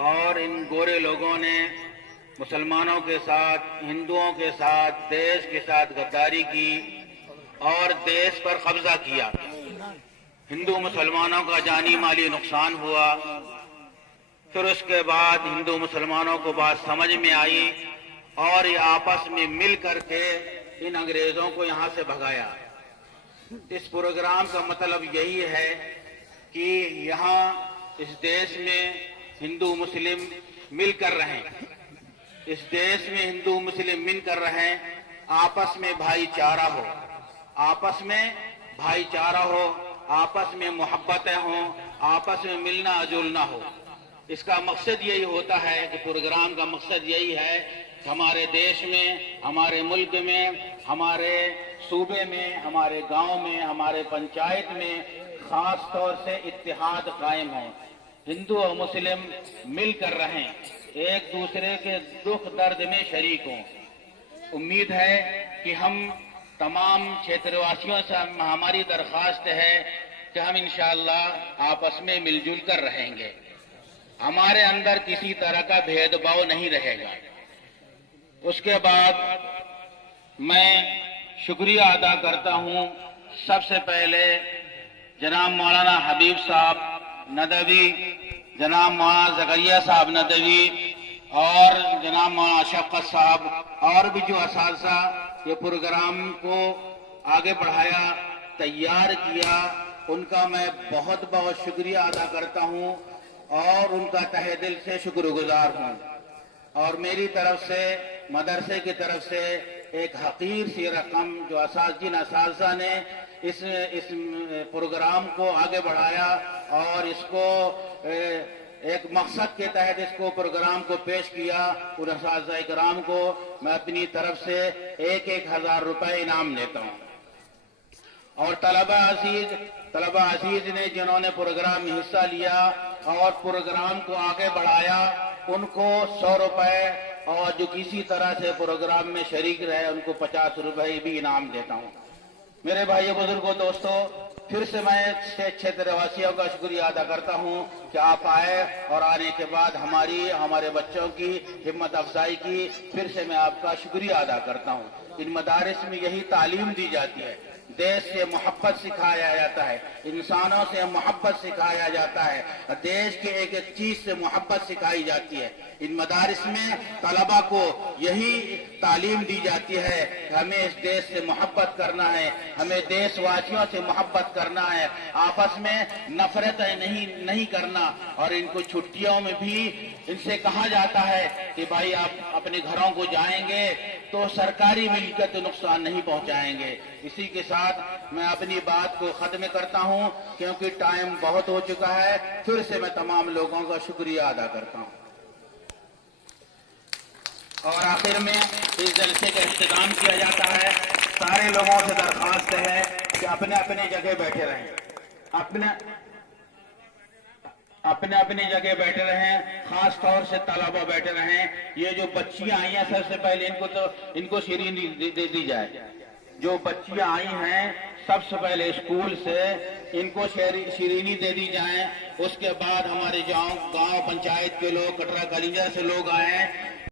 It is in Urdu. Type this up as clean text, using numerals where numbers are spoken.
اور ان گورے لوگوں نے مسلمانوں کے ساتھ، ہندوؤں کے ساتھ، دیش کے ساتھ غداری کی اور دیش پر قبضہ کیا۔ ہندو مسلمانوں کا جانی مالی نقصان ہوا۔ پھر اس کے بعد ہندو مسلمانوں کو بات سمجھ میں آئی اور یہ آپس میں مل کر کے ان انگریزوں کو یہاں سے بھگایا۔ اس پروگرام کا مطلب یہی ہے کہ یہاں اس دیش میں ہندو مسلم مل کر رہیں، اس دیش میں ہندو مسلم مل کر رہیں، آپس میں بھائی چارہ ہو، آپس میں بھائی چارہ ہو، آپس میں محبتیں ہوں، آپس میں ملنا جلنا ہو۔ اس کا مقصد یہی ہوتا ہے کہ پروگرام کا مقصد یہی ہے کہ ہمارے دیش میں، ہمارے ملک میں، ہمارے صوبے میں، ہمارے گاؤں میں، ہمارے پنچایت میں خاص طور سے اتحاد قائم ہے، ہندو اور مسلم مل کر رہیں، ایک دوسرے کے دکھ درد میں شریک ہوں۔ امید ہے کہ ہم تمام چھیتر واسیوں سے ہماری درخواست ہے کہ ہم انشاءاللہ آپس میں مل جل کر رہیں گے، ہمارے اندر کسی طرح کا بھید بھاؤ نہیں رہے گا۔ اس کے بعد میں شکریہ ادا کرتا ہوں سب سے پہلے جناب مولانا حبیب صاحب ندوی، جناب مولانا زکریا صاحب ندوی اور جناب مولانا شفقت صاحب اور بھی جو اساتذہ یہ پروگرام کو آگے بڑھایا، تیار کیا، ان کا میں بہت بہت شکریہ ادا کرتا ہوں اور ان کا تہہ دل سے شکر گزار ہوں۔ اور میری طرف سے، مدرسے کی طرف سے ایک حقیر سی رقم جو جن اساتذہ نے اس پروگرام کو آگے بڑھایا اور اس کو ایک مقصد کے تحت اس کو پروگرام کو پیش کیا، ان اساتذہ اکرام کو میں اپنی طرف سے 1,000 روپے انعام دیتا ہوں۔ اور طلبہ عزیز نے جنہوں نے پروگرام میں حصہ لیا اور پروگرام کو آگے بڑھایا، ان کو 100 روپے اور جو کسی طرح سے پروگرام میں شریک رہے ان کو 50 روپے بھی انعام دیتا ہوں۔ میرے بھائی بزرگوں، دوستو، پھر سے میں چھیتر واسیوں کا شکریہ ادا کرتا ہوں کہ آپ آئے اور آنے کے بعد ہمارے بچوں کی ہمت افزائی کی، پھر سے میں آپ کا شکریہ ادا کرتا ہوں۔ ان مدارس میں یہی تعلیم دی جاتی ہے، دیش سے محبت سکھایا جاتا ہے، انسانوں سے محبت سکھایا جاتا ہے، دیش کے ایک ایک چیز سے محبت سکھائی جاتی ہے۔ ان مدارس میں طلبہ کو یہی تعلیم دی جاتی ہے کہ ہمیں اس دیش سے محبت کرنا ہے، ہمیں دیش واسیوں سے محبت کرنا ہے، آپس میں نفرتیں نہیں کرنا۔ اور ان کو چھٹیوں میں بھی ان سے کہا جاتا ہے کہ بھائی آپ اپنے گھروں کو جائیں گے تو سرکاری ملکیت نقصان نہیں پہنچائیں گے۔ اسی کے ساتھ میں اپنی بات کو ختم کرتا ہوں کیونکہ ٹائم بہت ہو چکا ہے۔ پھر سے میں تمام لوگوں کا شکریہ ادا کرتا ہوں اور آخر میں اس جلسے کا اختتام کیا جاتا ہے۔ سارے لوگوں سے درخواست ہے کہ اپنے اپنے جگہ بیٹھے رہیں، اپنے جگہ بیٹھے رہیں، خاص طور سے طلبہ بیٹھے رہیں۔ یہ جو بچیاں آئی ہیں سب سے پہلے ان کو شیرینی دے دی جائے۔ جو بچیاں آئی ہیں سب سے پہلے اسکول سے ان کو شیرینی دے دی جائیں۔ اس کے بعد ہمارے گاؤں پنچایت کے لوگ، کٹرا کلینجر سے لوگ آئے ہیں،